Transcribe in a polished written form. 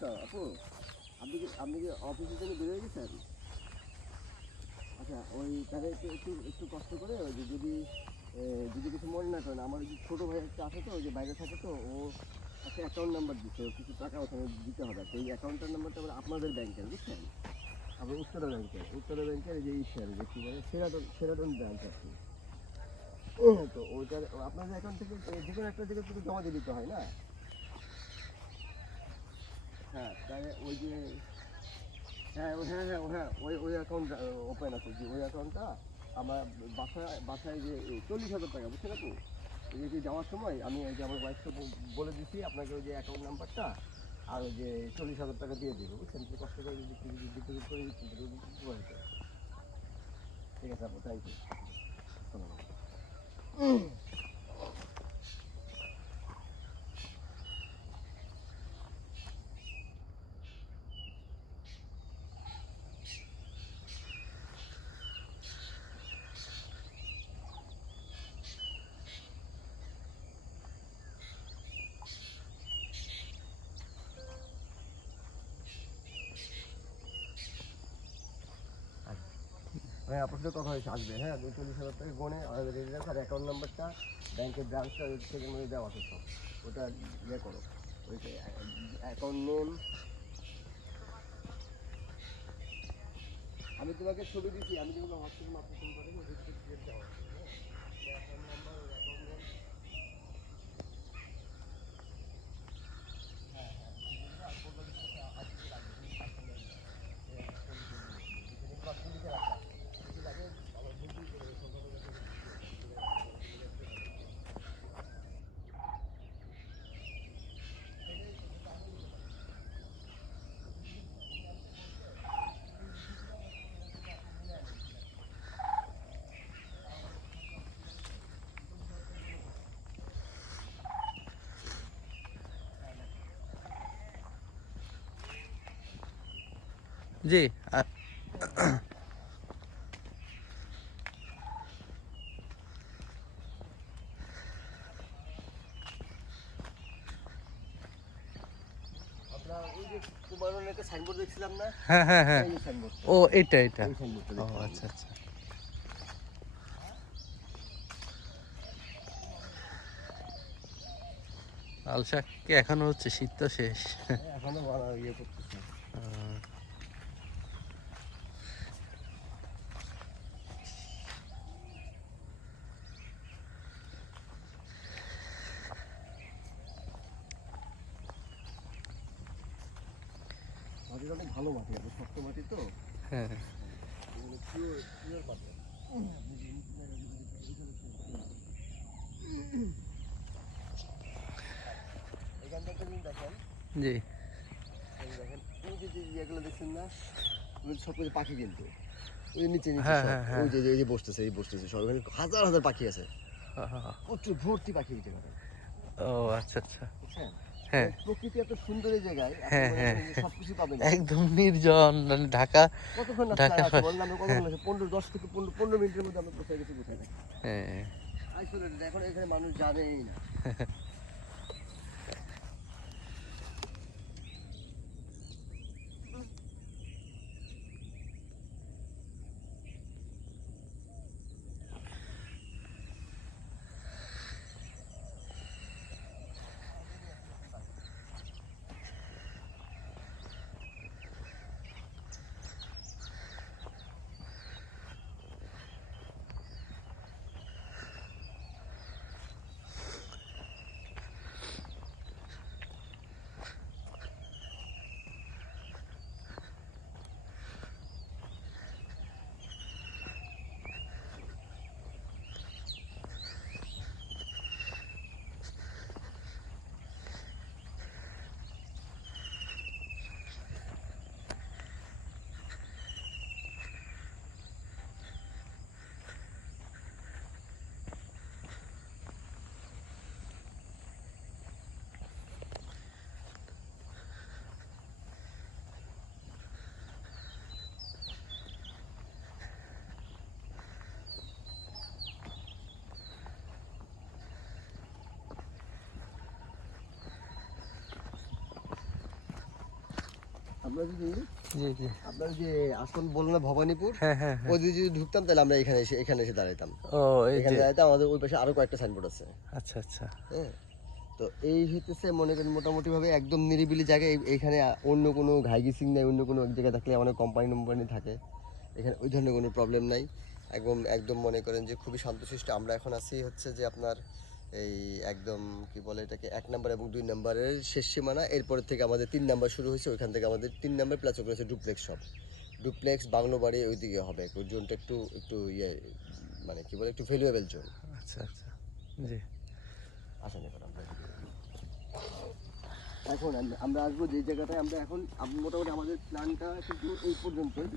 আপু, আপনি কি অফিসের জন্য বের হয়ে গেছেন? আচ্ছা, ওই তাহলে একটু একটু একটু কষ্ট করে ওই যে যদি কিছু মনে না করেন, আমার ওই যে ছোটো ভাই একটা আছে তো, ওই যে বাইরে থাকে তো, ও একটা অ্যাকাউন্ট নাম্বার দিচ্ছে, ওর কিছু টাকা ওখানে দিতে হবে। তো এই অ্যাকাউন্টের নাম্বারটা আবার আপনাদের ব্যাংকের, বুঝছেন? আবার উত্তরা ব্যাংকের এই যে ইসের যে কী বলে, সেরাটন ব্রাঞ্চ আর কি। তো ওইটার আপনাদের অ্যাকাউন্ট থেকে যে কোনো একটা জায়গায় থেকে জমা দিয়ে দিতে হয় না? হ্যাঁ, তাই ওই যে হ্যাঁ, ওই অ্যাকাউন্ট ওপেন আছে, যে ওই অ্যাকাউন্টটা আমার বাসায় যে 40,000 টাকা, বুঝছেন আপু? এই যে যাওয়ার সময় আমি এই যে আমার ওয়াইফকে বলে দিচ্ছি আপনাকে ওই যে অ্যাকাউন্ট নাম্বারটা, আর ওই যে 40,000 টাকা দিয়ে দেবো, বুঝছেন? একটু কষ্ট করে যদি ডিপোজিট করে দিচ্ছেন তাহলে উপকার হতো। ঠিক আছে আপু, থ্যাংক ইউ। হ্যাঁ, আপনার সাথে কথা হয়েছে, আসবে। হ্যাঁ, 40,000 টাকা গনে আর অ্যাকাউন্ট নাম্বারটা ব্যাংকের ব্রাঞ্চটা থেকে মধ্যে দেওয়া আছে সব। ওটা ইয়ে করো, ওই অ্যাকাউন্ট নেম। আমি তোমাকে ছবি দিচ্ছি, আমি যেগুলো হোয়াটসঅ্যাপে মাত্র ছবি পাঠাবো, ওই দুটো ডিটেল দেওয়া আছে। হ্যাঁ, অ্যাকাউন্ট নাম্বার, ওই অ্যাকাউন্ট নেম। হ্যাঁ হ্যাঁ, লিখে আর কোনটা লিখে আর কিছু লাগবে, তুমি পার্সোনাল লিখে রাখলাম। কিছু লাগে ভালো বুঝতেই করে সন্ধ্যাবেলা জি। আমরা ওই যে কুমারনের একটা সাইনবোর্ড দেখছিলাম না? হ্যাঁ হ্যাঁ হ্যাঁ, এই যে সাইনবোর্ডটা, ও এটা এটা। এই সাইনবোর্ডটা ও দেখছিলাম আচ্ছা আমরা। আচ্ছা। লাল শাক কি এখনো হচ্ছে? শীত তো শেষ। এখনো ইয়ে করতেছে। মাটিটা অনেক ভালো মাটি, এত শক্ত মাটি তো, হ্যাঁ পিওর পিওর মাটি। এখানটা একটা জিনিস দেখেন, জি। দেখেন ওই যে ইয়েগুলো দেখছেন না, ওগুলো সব কিছু পাখি, কিন্তু ওই নিচে নিচে হ্যাঁ সব হ্যাঁ হ্যাঁ। ওই যে বসতেছে সব, এখানে হাজার হাজার পাখি আছে, ও প্রচুর ভর্তি পাখি এই জায়গাটা, আচ্ছা আচ্ছা। বুঝছেন? হ্যাঁ প্রকৃতি এত সুন্দর এই জায়গায়, আপনি হ্যাঁ মনে হ্যাঁ, করেন যে সবকিছু পাবেন না। একদম নির্জন, মানে ঢাকা। কতক্ষণ রাস্তায় ঢাকা আছে বলেন, আমরা কতক্ষণ আছে? 10 থেকে 15 মিনিটের মধ্যে আমরা পৌঁছে গেছি কোথায়। হ্যাঁ। আইসোলেটেড, এখন এখানে মানুষ জানেই না। আমরা যদি জি জি। আপনার যে আসল বলো না ভবানীপুর, হ্যাঁ হ্যাঁ হ্যাঁ। ওই দিকে যদি ঢুকতাম তাহলে আমরা এখানে এসে দাঁড়াইতাম। ও এই এখানে যে। দাঁড়াইতাম, আমাদের ওই পাশে আরো কয়েকটা সাইনবোর্ড আছে। আচ্ছা আচ্ছা। হ্যাঁ, তো এই হইতেছে মনে করেন মোটামুটি ভাবে একদম নিরিবিলি জায়গায়। এইখানে অন্য কোনো ঘাইগিসিং নাই, অন্য কোনো এক জায়গায় থাকলে অনেক কোম্পানি থাকে, এখানে ওই ধরনের কোনো প্রবলেম নাই। একদম একদম মনে করেন যে খুবই শান্তশিষ্ট। আমরা এখন আছি হচ্ছে যে আপনার এই একদম কি বলে এটাকে 1 নাম্বার এবং 2 নাম্বারের শেষ সীমানা। এরপর থেকে আমাদের 3 নাম্বার শুরু হয়েছে, ওইখান থেকে আমাদের 3 নাম্বার প্লাস ওখানে আছে ডুপ্লেক্স সব। ডুপ্লেক্স বাংলো বাড়ি ওইদিকে হবে, ওই জোনটা একটু একটু ইয়ে মানে কি বলে একটু ভ্যালুয়েবল জোন। আচ্ছা আচ্ছা। জি। আসেন এবার আমরা এখন আমরা আসবো যে জায়গাটায় আমরা এখন মোটামুটি আমাদের প্ল্যানটা কিন্তু এই পর্যন্তই।